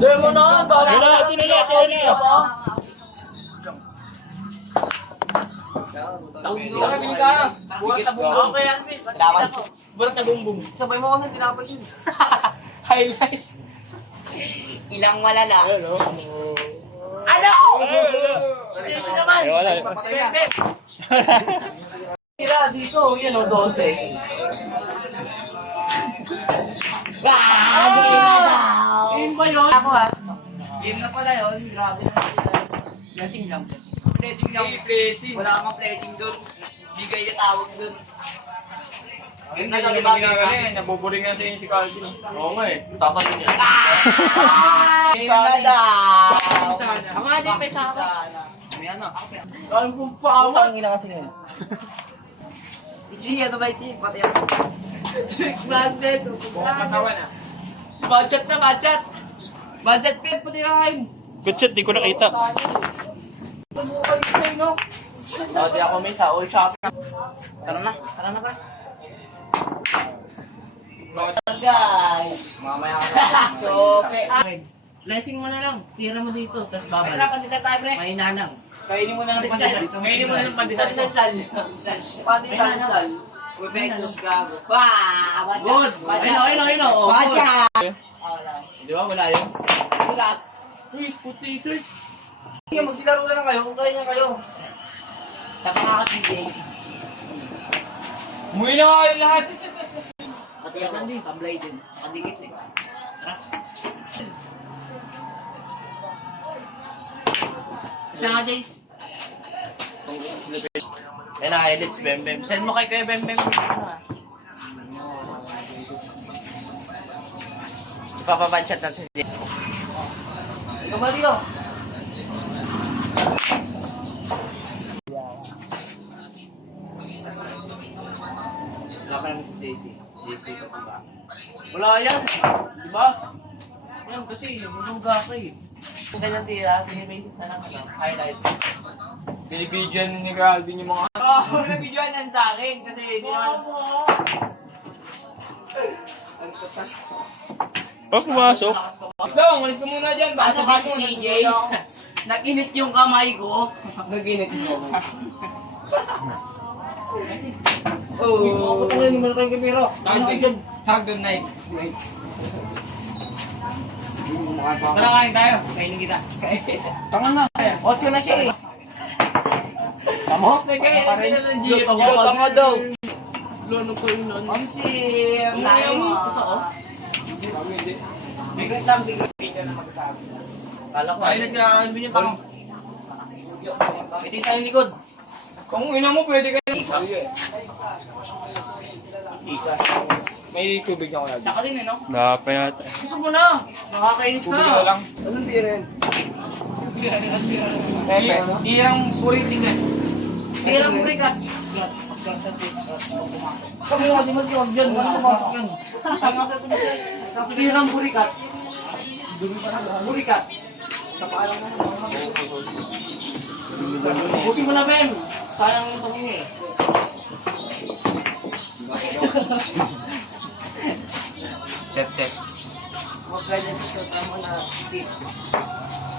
Sir mo na, Sabay mo ako ng tinapay yun. Highlight. Ilang malala. Ano? Station naman. Beb. Tira dito, yan o, 12. Game ba yun? Ako ha. Game na pala yun. Grabe. Blessing lang. Blessing lang. Wala kang blessing dun. Bigay na tawag dun. Ayun na lang ginagawa niya. Nabuburingan sa inyo si Calvin. Oo nga eh. Tatanong niya. Game na daw. Ako nga din, may saka. May ano? Ang kumpawat. Parang ina kasi yun. Isi, ano ba isi? Pati ako. Budget. Katawan na. Budget na, budget. Budget pin pa nirahin. Good shot, di ko nakita. So, di ako may sa all shop. Tara na. Tara na ka. Guys. Mamaya ka. Okay. Blessing mo na lang. Tira mo dito, tapos babalik. Mahina lang. Kainin mo na ng pandesal. Kainin mo na ng pandesal. Pandesal. Ubetos gago. Wah! Good. Ayun. Oh, good. Bacha! Di ba, wala yun? Wala. Please, potatoes. Sige, magsilaro na lang kayo kung kaya niya kayo. Sa mga CJ. Umuwi na kayo lahat. Pati yan din, tamblay din. Nakadikit eh. Tara. Isa nga, Jay. Yan na, let's bem-bem. Send mo kay Kuya bem-bem. Ipapabanchat na si Jay. Ikaw ba dito? Wala pa naman si Daisy. Daisy pa ba? Wala yan. Di ba? Yan kasi, mabuga ka eh. Kung ganyan tira, pinibasic na lang ano, highlight. Binibidyan ni Calvin yung mga... Oo, nabidyoan yan sa akin kasi hindi naman... Oh, pumasok. Ikaw, umalis ka muna dyan. Baka Ano ba si CJ? Nag-init yung kamay ko. Nag-init mo. Oo. Ano naman tayong kamera? Hagod night. Tara kain tayo. Kainin kita. Tanga na. 8 na siya eh. Tamo? Nagkain Pa rin. na ng GF. Tanga daw. Lano ko yun. Omsim! Tayo mo. Totoo? Bigay lang, bigay. Kala ko. Ay, nagkakalbi niya pa. Pwede tayo likod. Kung ina mo, pwede kayo. Isa. May tubig ako lagi. Tsaka din eh, no? Wala pa yata. Gusto mo na. Nakakainis Tubig ko na. lang. Anong di rin? Pepe. Irang puri tingnan. Tirang burikat. Kami nga, di mag-iwag dyan. Ano pumasok yan? Tirang burikat. Burikat. Buti mo na, Bem. Sayang yung tanong eh. Set. Huwag ganyan dito. Tama na. Skip.